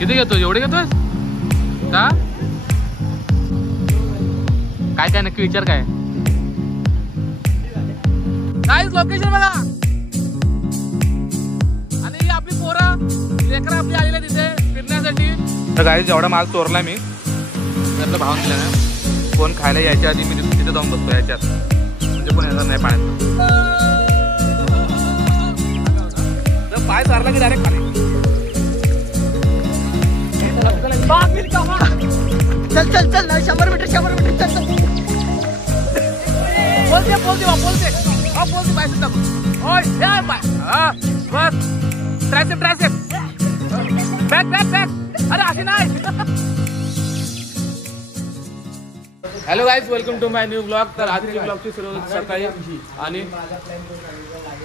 किती घेतो? एवढे घेतोय का? काय काय नक्की विचार काय? गाईज लोकेशन बघा. आणि ही आपली पोरं लेकरं आपली आलेली तिथे फिरण्यासाठी. तर गाईज जेवढा माल चोरला मी आपल्या भावाने दिला ना, कोण खायला यायच्या आधी मी तिथे जाऊन बसतो याच्यात, म्हणजे कोण येणार नाही पाण्यात. तर पाय चारला की डायरेक्ट खाली. चल चल चल 100 मीटर 100 मीटर चल चल. बोलते पाय सुद्धा. ओय पाय. बस ट्रायसेप बॅक. अरे असे नाही. Hello guys, welcome to my new blog. तर आजची ब्लॉगची सुरुवात सकाळी आणि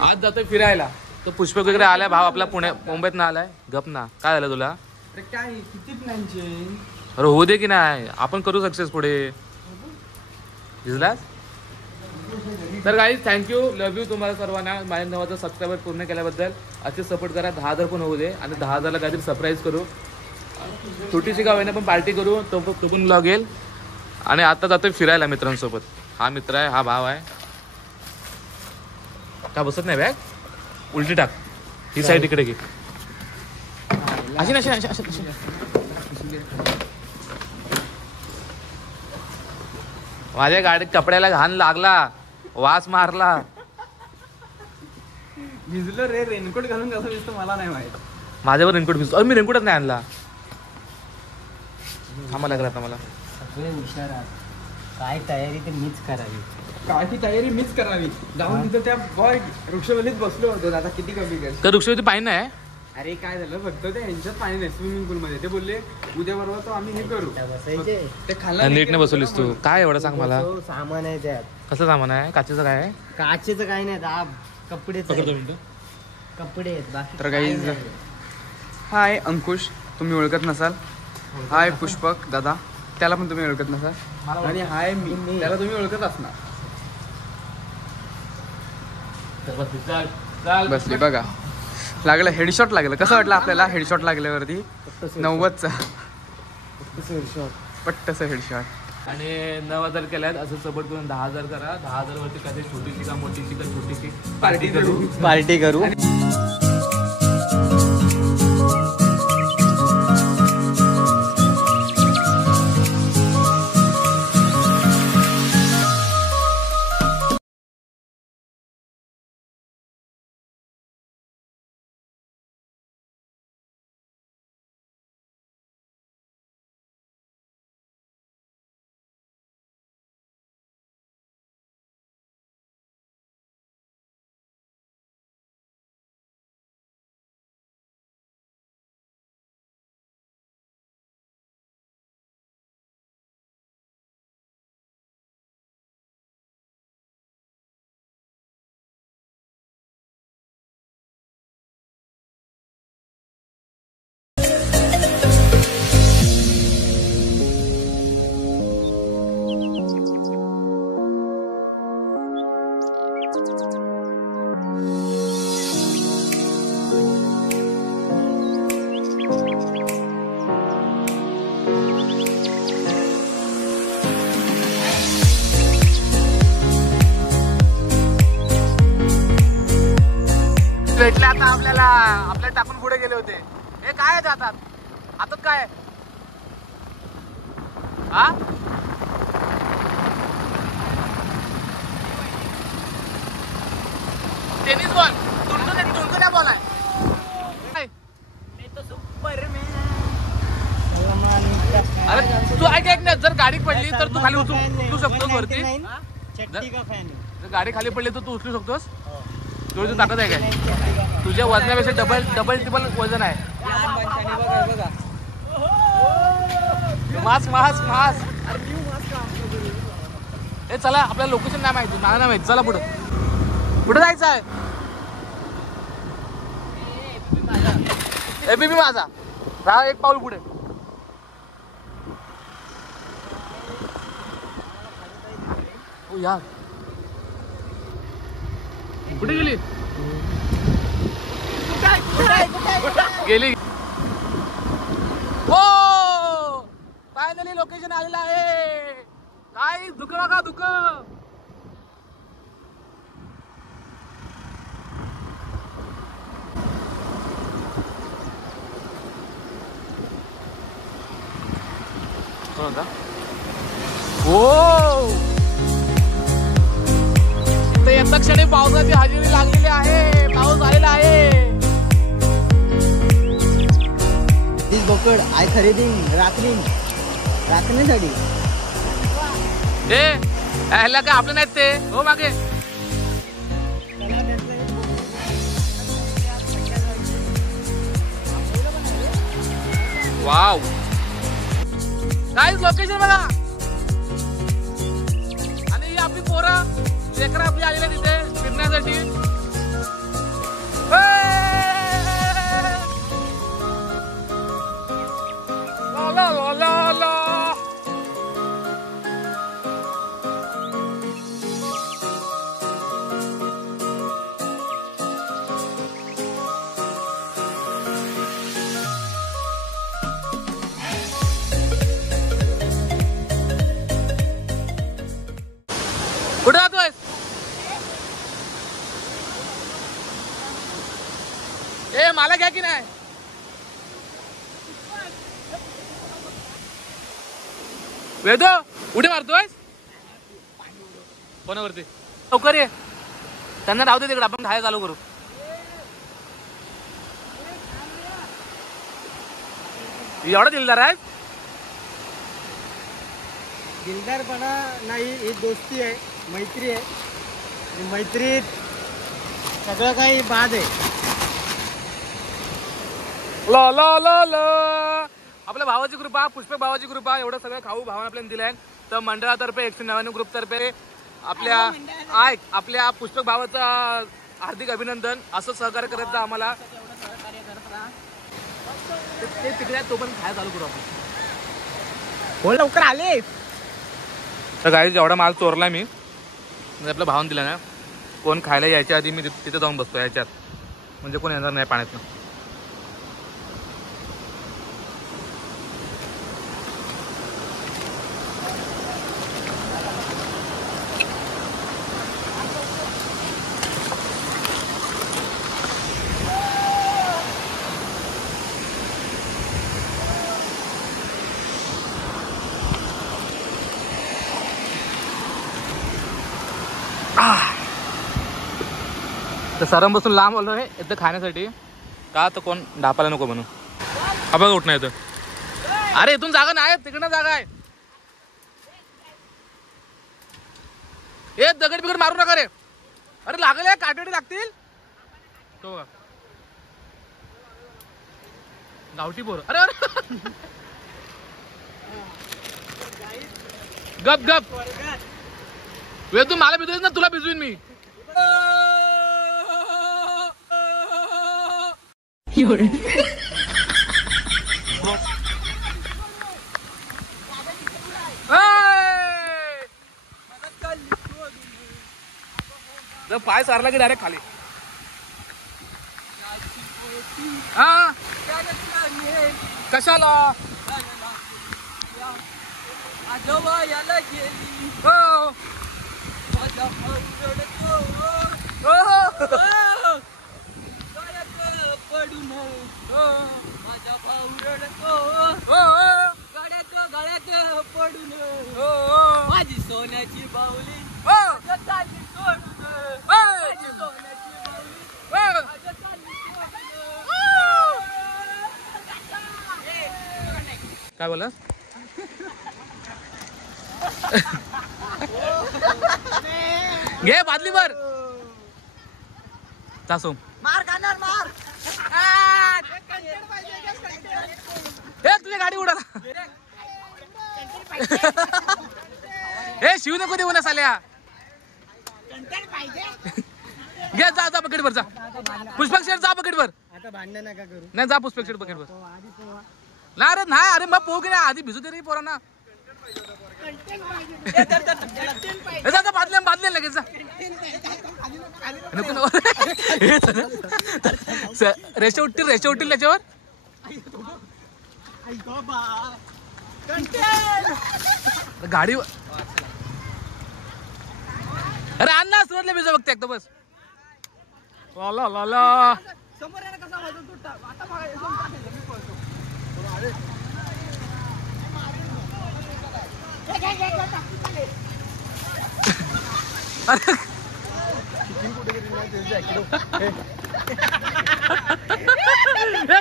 आज जातोय फिरायला. तर पुष्पक वगैरे आलाय, भाव आपला मुंबईत ना आलाय. गप ना, काय झालं तुला? अरे काय किती प्लॅनचे? अरे होऊ दे की नाही, आपण करू सक्सेस पुढे. भिजलास? तर गाईज थँक्यू, लव्ह यू तुम्हाला सर्वांना. माझ्या नावाचं सबस्क्राईबर पूर्ण केल्याबद्दल. असे सपोर्ट करा. 10,000 पण होऊ दे आणि 10,000ला काहीतरी सरप्राईज करू. छोटीशी गाव आहे ना, पण पार्टी करू. तो पण ब्लॉग येईल. आणि आता जातोय फिरायला मित्रांसोबत. हा मित्र आहे, हा भाव आहे. का बसत नाही बॅग? उलटी टाक. ही साईड इकडे घे. अशी नशी. माझ्या गाडीत कपड्याला घाण लागला, वास मारला. भिजलो रे. रेनकोट घालून कसं भिजतो मला नाही माहित. माझ्यावर रेनकोट भिजतो. अरे मी रेनकोटच नाही आणला. थांबा लागला आता मला. सगळे हुशार आहात. काय तयारी तर मीच करावी. काय ती तयारी मीच करावी. जाऊन तिथं त्या बॉय वृक्षवल्लीत बसलो होतो. आता किती कमी कर. तर वृक्षवती पाहिजे नाही. अरे काय झालं, फक्त ते यांच्यात पाणी नाही स्विमिंग पूल मध्ये. ते बोलले उद्या बरोबर तो आम्ही हे करू. बसायचे ते खाल्ला नीट नाही बसवलीस तू. काय एवढं सांग मला. तो सामान आहे त्यात. कसं सामान आहे? काचेचं काय आहे? काचेचं काही नाही, दाब कपडेच पकडतो आहे. मिनिटं. कपडे आहेत बाकी तर काही गाईज, नाही. हाय अंकुश, तुम्ही ओळखत नसाल. हाय पुष्पक दादा, त्याला पण तुम्ही ओळखत नसाल. आणि हाय मी, त्याला तुम्ही ओळखत असणार. बसली बघा. लागलं हेडशॉट लागलं. कसं वाटलं आपल्याला हेडशॉट लागल्यावरती? 90चा पट्टस हेडशॉट. आणि 9,000 केल्यात. असं सपोर्ट करून 10,000 करा. 10,000 वरती कधी छोटीशी का मोठीशी का छोटीशी पार्टी करू. पार्टी करू. भेटले आता आपल्याला टाकून पुढे गेले होते. हे काय आहे हातात? हातात काय आहे? हा टेनिस बॉल. तुमचा बॉल आहे. अरे तू ऐक ना, जर गाडी पडली तर तू खाली उचलू शकतोस वरती. जर गाडी खाली पडली तर तू उचलू शकतोस. तुझी ताकद आहे काय? तुझ्या वजनापेक्षा डबल ट्रिपल वजन आहे. मास्क. ए चला, आपल्याला लोकेशन नाही माहिती, मला नाही माहिती. चला पुढे जायचं आहे. एबीबी माझा राहा, एक पाऊल पुढे. ओ यार, कुठे गेली? गेली. लोकेशन आलेलं आहे. काय दुःख बघा दुःख. हो इथे येता क्षणी पावसाची हजेरी लागलेली आहे. पाऊस आलेला आहे. तीच बोकड आय खरेदी राखण्यासाठी. ह्याला काय आपलं नाहीत ते. हो मागे वाव. काहीच लोकेशन बघा. आणि ही आपली पोरं लेकरं आपली आलेली तिथे फिरण्यासाठी. ला ला ला ला. कुठे जातोय? ए मला घ्या की नाही. वेदो उडी मारतोय कोणावरती? लवकर ये. त्यांना राहू दे तिकडे. आपण खायला चालू करू. एवढा दिलदार आहे. दिलदारपणा नाही, ही दोस्ती आहे, मैत्री आहे. आणि मैत्रीत सगळं काही बाद आहे. ला ला ला ला. आपल्या भावाची कृपा, पुष्पक भावाची कृपा, एवढं सगळं खाऊ भावाने आपल्याला दिलंय. तर मंडळातर्फे 199 ग्रुप तर्फे आपल्या पुष्पक भावाचं हार्दिक अभिनंदन. असं सहकार्य करत जा आम्हाला. ते तिकडे तो पण खायला चालू करू आपण. हो लवकर आले. तर काही जेवढा माल चोरला मी म्हणजे आपल्या भावाने दिला ना. कोण खायला यायच्या आधी मी तिथे जाऊन बसतो याच्यात. म्हणजे कोण येणार नाही पाण्यातनं. तर सरम बसून लांब आलो आहे इथं खाण्यासाठी. का तर कोण ढापायला नको म्हणून. हा बघा उठ नाही इथं. अरे इथून जागा नाही, तिकडनं जागा आहे. ए दगड बिगड मारू नका रे. अरे लागले काटेडी लागतील. तो बघा गावठी पोर. अरे अरे गप गप. वेळ तू मला भिजवीस ना, तुला भिजवीन मी. पाय सारला की डायरेक्ट खाली. हा कशाला हो पडून माझा भाऊ रडतो. गळ्यात पडून माझी सोन्याची बाहुली चालली सोडून. माझी सोन्याची बाहुली काय बोला. घे बादली भर. तासो मार खाणार मार. हे तुझी गाडी उडाला. हे शिव नको देऊ ना साल्या. घे जा जा बकेट भर जा. पुष्पक शेठ जा बकेट भर. आता भांडण नका करू. नाही जा पुष्पक शेठ बकेट भर. नाही अरे नाही. अरे मग पोह की नाही आधी भिजू दे रे पोरांना. बादले लगेच जा. रेषा उठतील त्याच्यावर. गाडी अरे अण्णा सुरतला भिजो बघते एकदा बस ला ला ला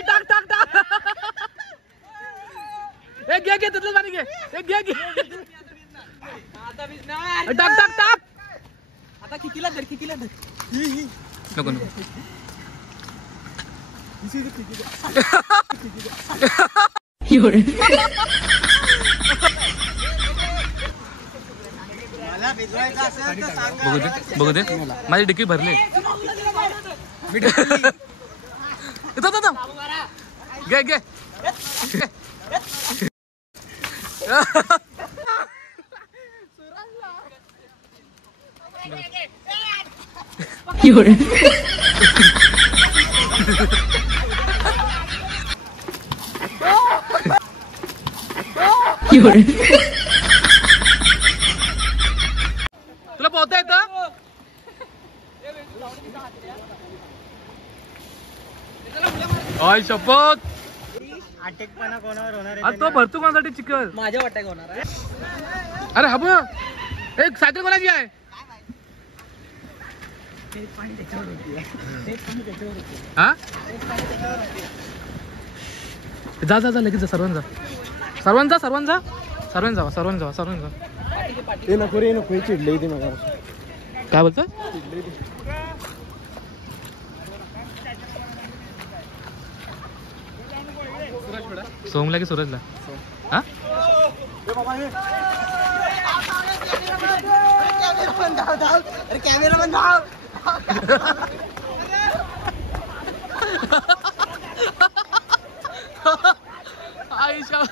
टाक टाक टाक एक घे घे तिथलं पाणी घे एक घे घे टाक टाक टाक आता कितीला धर नको नको मला भिजवायचं असेल तर सांगा. बघू दे माझी डिक्की भरली घे घे तुला पोहता येतं आय शपथ अटकपणा कोणावर होणार आज तो भरतो कोणासाठी चिकन माझ्या वाटत होणार आहे. अरे हा बघ एक सायकल कोणाची आहे हा जा जा जा लगेच जा सर्वांचा सर्वांचा सर्वांचा सर्वांचा सर्वांचा सर्वांचा ते नको रे नको चिडले ते मला काय बोलतो सोमला की सूरजला हा अरे कॅमेरा बंद धाव. आईशा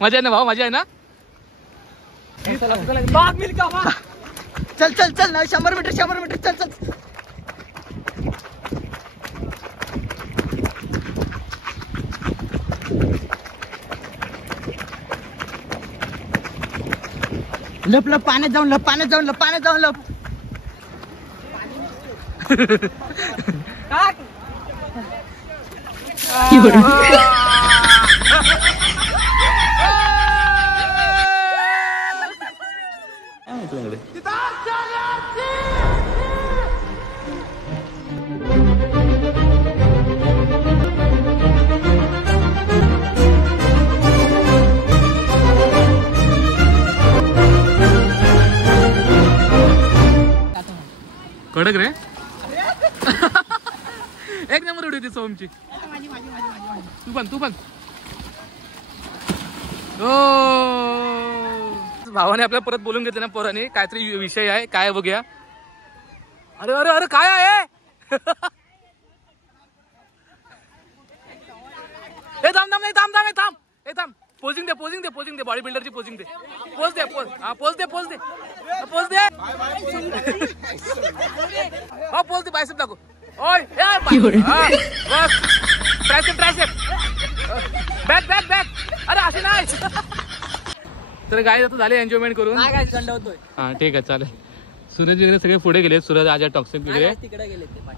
मजा आहे ना भाऊ मजा आहे ना चल चल चल ना 100 मीटर चल चल. लप लप पाण्यात जाऊन लप कडक रे एक नंबर उडी होती सोमची तू पण भावाने आपल्याला परत बोलून घेतले ना पोराने काहीतरी विषय आहे काय बघूया अरे अरे अरे काय आहे ए थांब थांब नाही थांब थांब थांब ए थांब पोजिंग दे बॉडी बिल्डरची पोजिंग दे पोज दे हा पोज दे बायसेप दाखव ओय बस ट्रायसेप बॅक अरे असे नाही तर गाय आता झाले एन्जॉयमेंट करून हा ठीक आहे चालेल सूरज वगैरे सगळे पुढे गेले सूरज आज टॉक्सिक वगैरे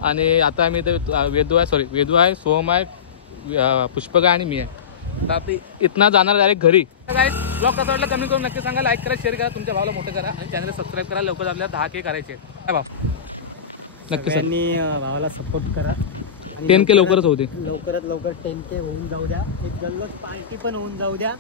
आणि आता आम्ही वेदू आहे सोम आहे पुष्पका आणि मी आहे तर आता इथना जाणार डायरेक्ट घरी ब्लॉग कसा वाटला कमेंट करून नक्की सांगा लाईक करा शेअर करा तुमच्या भावाला मोठं करा आणि चॅनल सबस्क्राईब करा लवकर आपल्याला 10K करायचे काय भाव नक्की सगळ्यांनी भावाला सपोर्ट करा 10K लवकरच होते लवकरात लवकर 10K होऊन जाऊ द्या एक जल्लोष पार्टी पण होऊन जाऊ द्या